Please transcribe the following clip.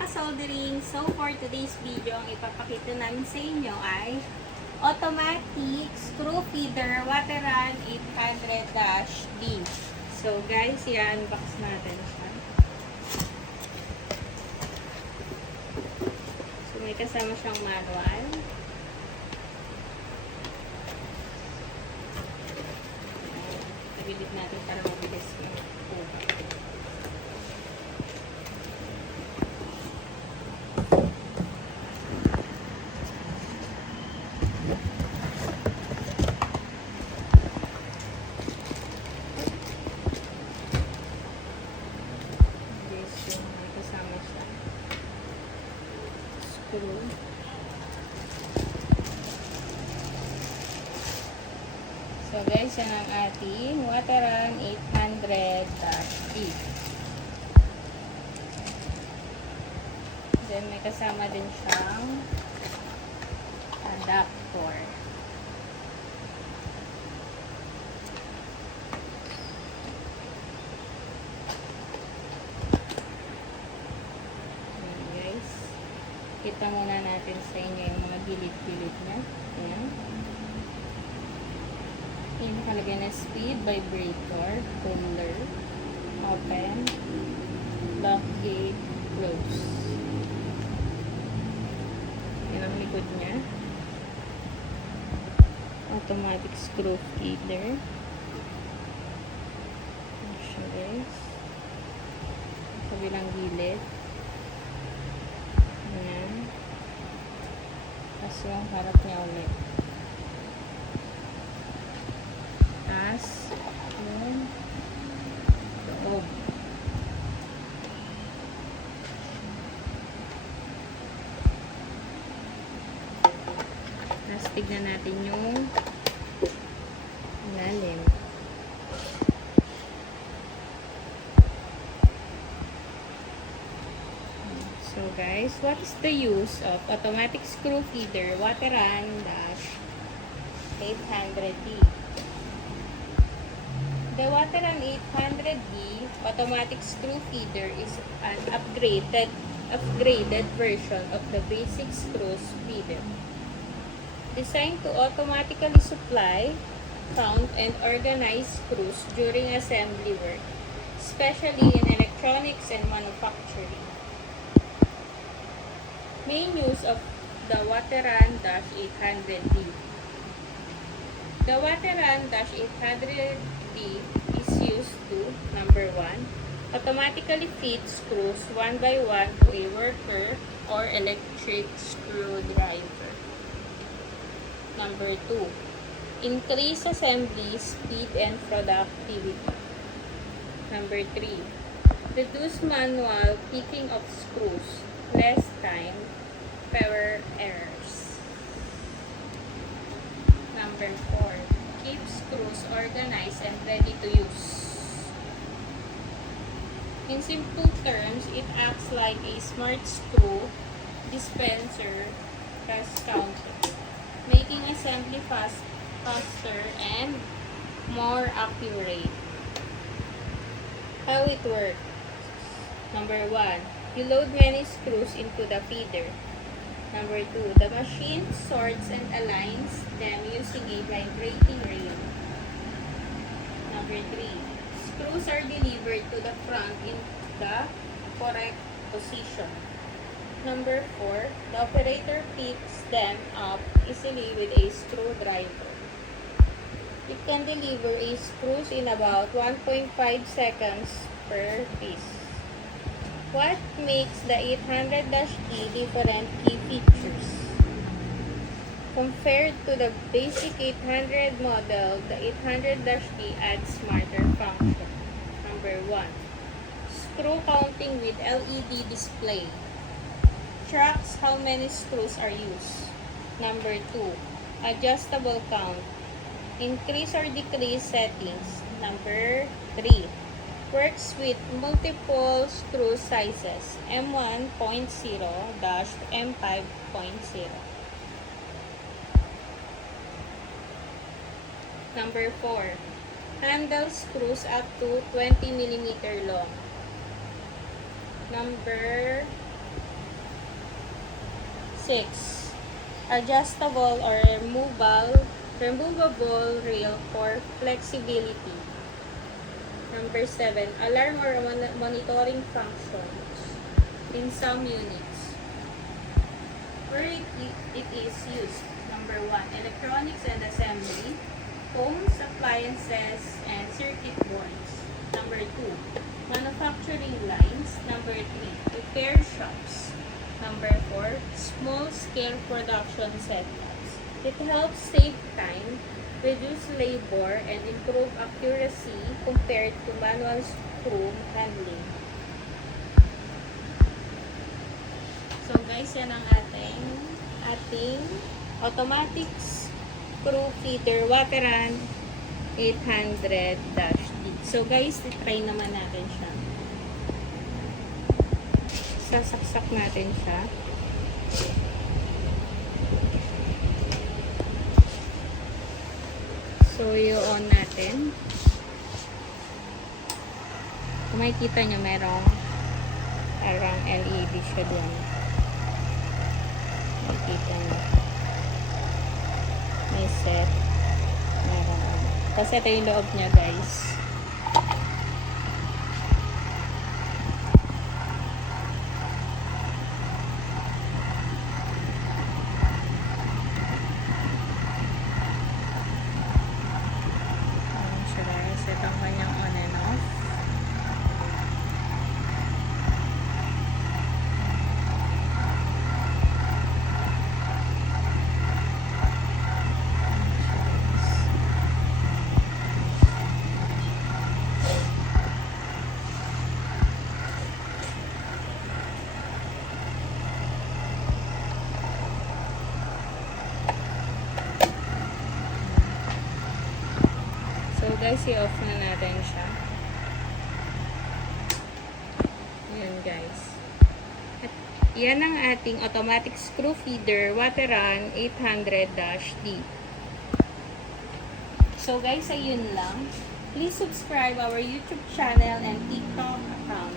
ka-soldering. So, for today's video, ang ipapakita namin sa inyo ay automatic screw feeder Wateran 800-D. So, guys, i-unbox natin siya. So, may kasama siyang manual. Nabilit natin para mabilis yung buka. Screw. So guys, yan ang ating Wateran 800-D. Then may kasama din siyang adapter. Ayan guys. Kita muna natin sa inyo yung mga gilid-gilid niya. Ayan. Yung nakalagay na speed, vibrator, cooler, open, lock gate, close. Yan ang likod niya. Automatic screw feeder. Ayan siya guys. Kabilang gilid. Ayan. Tapos yung harap niya ulit. Tapos yung loob. Tapos tignan natin yung lalim. So guys, what is the use of automatic screw feeder Wateran 800-D? The Wateran 800-D automatic screw feeder is an upgraded version of the basic screws feeder, designed to automatically supply, count, and organize screws during assembly work, especially in electronics and manufacturing. Main use of the Wateran 800-D. The Wateran 800-D is used to, number 1, automatically feed screws one by one to a worker or electric screwdriver. Number 2, increase assembly speed and productivity. Number 3, reduce manual picking of screws, less time, fewer errors. Number 4, keep screws organized and ready to use. In simple terms, it acts like a smart screw dispenser as counter, making assembly faster and more accurate. How it works? Number 1, you load many screws into the feeder. Number 2, the machine sorts and aligns them using a vibrating rail. Number 3, screws are delivered to the front in the correct position. Number 4, the operator picks them up easily with a screwdriver. It can deliver a screws in about 1.5 seconds per piece. What makes the 800-D different key features? Compared to the basic 800 model, the 800-D adds smarter function. Number 1, screw counting with LED display. Tracks how many screws are used. Number 2, adjustable count. Increase or decrease settings. Number 3, works with multiple screw sizes, M1.0-M5.0. Number 4, handle screws up to 20 mm long. Number 6. Adjustable or removable rail for flexibility. Number 7. Alarm or monitoring functions in some units. Where it is used. Number 1. Electronics and assembly. Phones, appliances, and circuit boards. Number 2. Manufacturing lines. Number 3. Repair shops. Number 4. Small-scale production setups. It helps save time, reduce labor, and improve accuracy compared to manual screw handling. So guys, yan ang ating automatic screw feeder Wateran 800-D. So guys, try naman natin siya. Sasaksak natin siya. So, i-on natin. Kung makikita nyo, merong parang LED siya doon. Makikita nyo. May set. Meron. Kasi ito yung loob niya, guys. Set ang kanyang on and off. So guys, i-off na natin siya. Ayan guys. At yan ang ating automatic screw feeder Wateran 800-D. So guys, ayun lang. Please subscribe our YouTube channel and TikTok account.